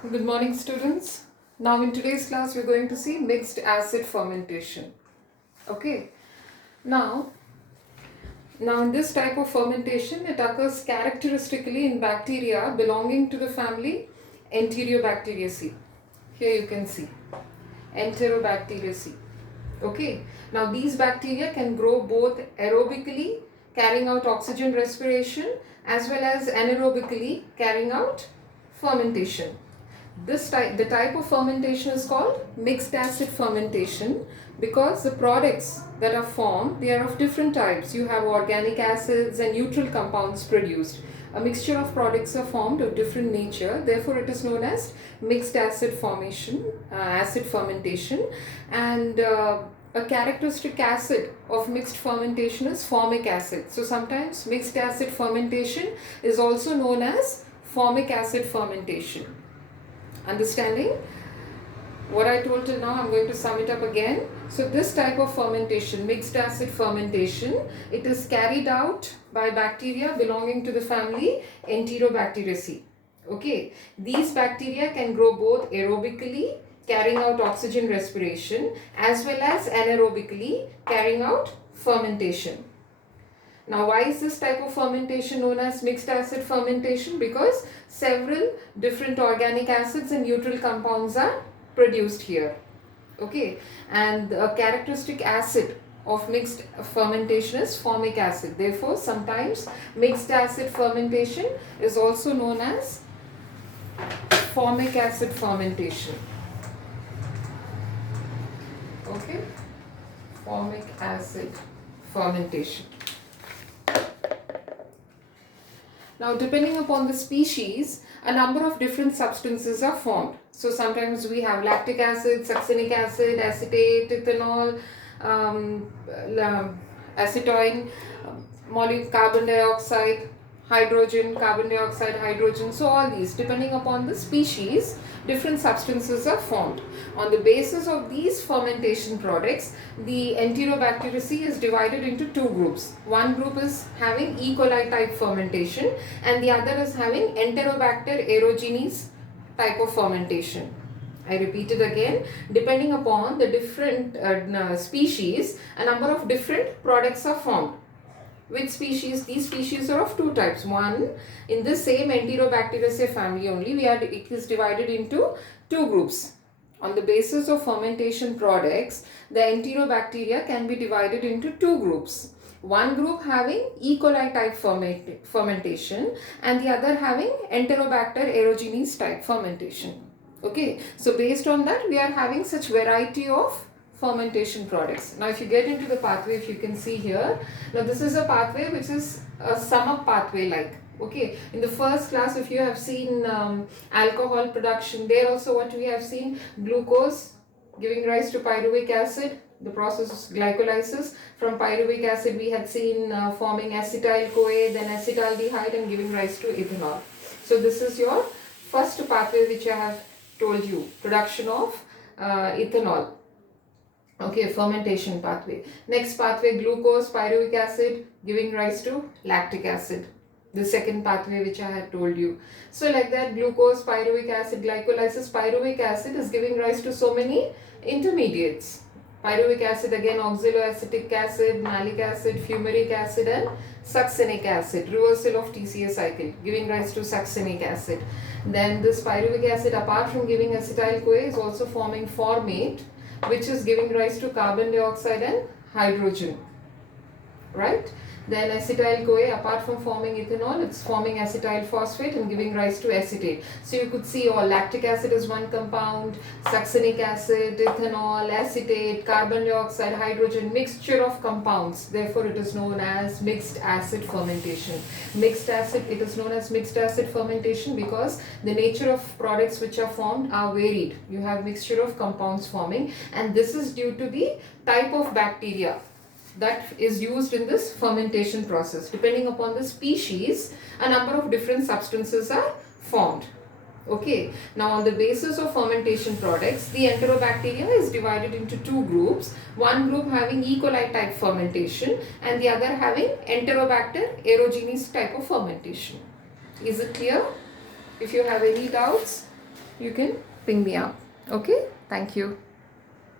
Good morning, students. Now, in today's class, we're going to see mixed acid fermentation. Okay. Now, now in this type of fermentation, it occurs characteristically in bacteria belonging to the family Enterobacteriaceae. Here you can see Enterobacteriaceae. Okay. Now, these bacteria can grow both aerobically, carrying out oxygen respiration, as well as anaerobically, carrying out fermentation. The type of fermentation is called mixed acid fermentation because the products that are formed, they are of different types. You have organic acids and neutral compounds produced. A mixture of products are formed of different nature, therefore it is known as mixed acid formation, acid fermentation. And a characteristic acid of mixed fermentation is formic acid. So sometimes mixed acid fermentation is also known as formic acid fermentation. Understanding what I told till now, I'm going to sum it up again. So this type of fermentation, mixed acid fermentation, it is carried out by bacteria belonging to the family Enterobacteriaceae. Okay, these bacteria can grow both aerobically, carrying out oxygen respiration, as well as anaerobically, carrying out fermentation. Now, why is this type of fermentation known as mixed acid fermentation? Because several different organic acids and neutral compounds are produced here. Okay, and a characteristic acid of mixed fermentation is formic acid. Therefore, sometimes mixed acid fermentation is also known as formic acid fermentation. Okay, formic acid fermentation. Now, depending upon the species, a number of different substances are formed. So, sometimes we have lactic acid, succinic acid, acetate, ethanol, acetone, carbon dioxide, hydrogen, carbon dioxide, hydrogen. So, all these, depending upon the species, different substances are formed. On the basis of these fermentation products, the Enterobacteriaceae is divided into two groups. One group is having E. coli type fermentation and the other is having Enterobacter aerogenes type of fermentation. I repeat it again, depending upon the different species, a number of different products are formed. Which species? These species are of two types. One, in this same Enterobacteriaceae family only, it is divided into two groups. On the basis of fermentation products, the Enterobacteria can be divided into two groups. One group having E. coli type fermentation and the other having Enterobacter aerogenes type fermentation. Okay, so based on that, we are having such variety of fermentation products. Now, if you get into the pathway, if you can see here, now this is a pathway which is a sum up pathway like. Okay, in the first class, if you have seen alcohol production, there also what we have seen, glucose giving rise to pyruvic acid, the process is glycolysis. From pyruvic acid, we had seen forming acetyl-CoA, then acetaldehyde and giving rise to ethanol. So this is your first pathway which I have told you, production of ethanol. Okay, fermentation pathway. Next pathway, glucose, pyruvic acid giving rise to lactic acid. The second pathway which I had told you. So like that, glucose, pyruvic acid, glycolysis. Pyruvic acid is giving rise to so many intermediates. Pyruvic acid again, oxaloacetic acid, malic acid, fumaric acid and succinic acid. Reversal of TCA cycle giving rise to succinic acid. Then this pyruvic acid, apart from giving acetyl-CoA, is also forming formate, which is giving rise to carbon dioxide and hydrogen, right? Then acetyl-CoA, apart from forming ethanol, it's forming acetyl phosphate and giving rise to acetate. So you could see all lactic acid is one compound, succinic acid, ethanol, acetate, carbon dioxide, hydrogen, mixture of compounds. Therefore, it is known as mixed acid fermentation. Mixed acid, it is known as mixed acid fermentation because the nature of products which are formed are varied. You have mixture of compounds forming, and this is due to the type of bacteria that is used in this fermentation process. Depending upon the species, a number of different substances are formed. Okay, now on the basis of fermentation products, the Enterobacteria is divided into two groups. One group having E. coli type fermentation and the other having Enterobacter aerogenes type of fermentation. Is it clear? If you have any doubts, you can ping me up. Okay, thank you.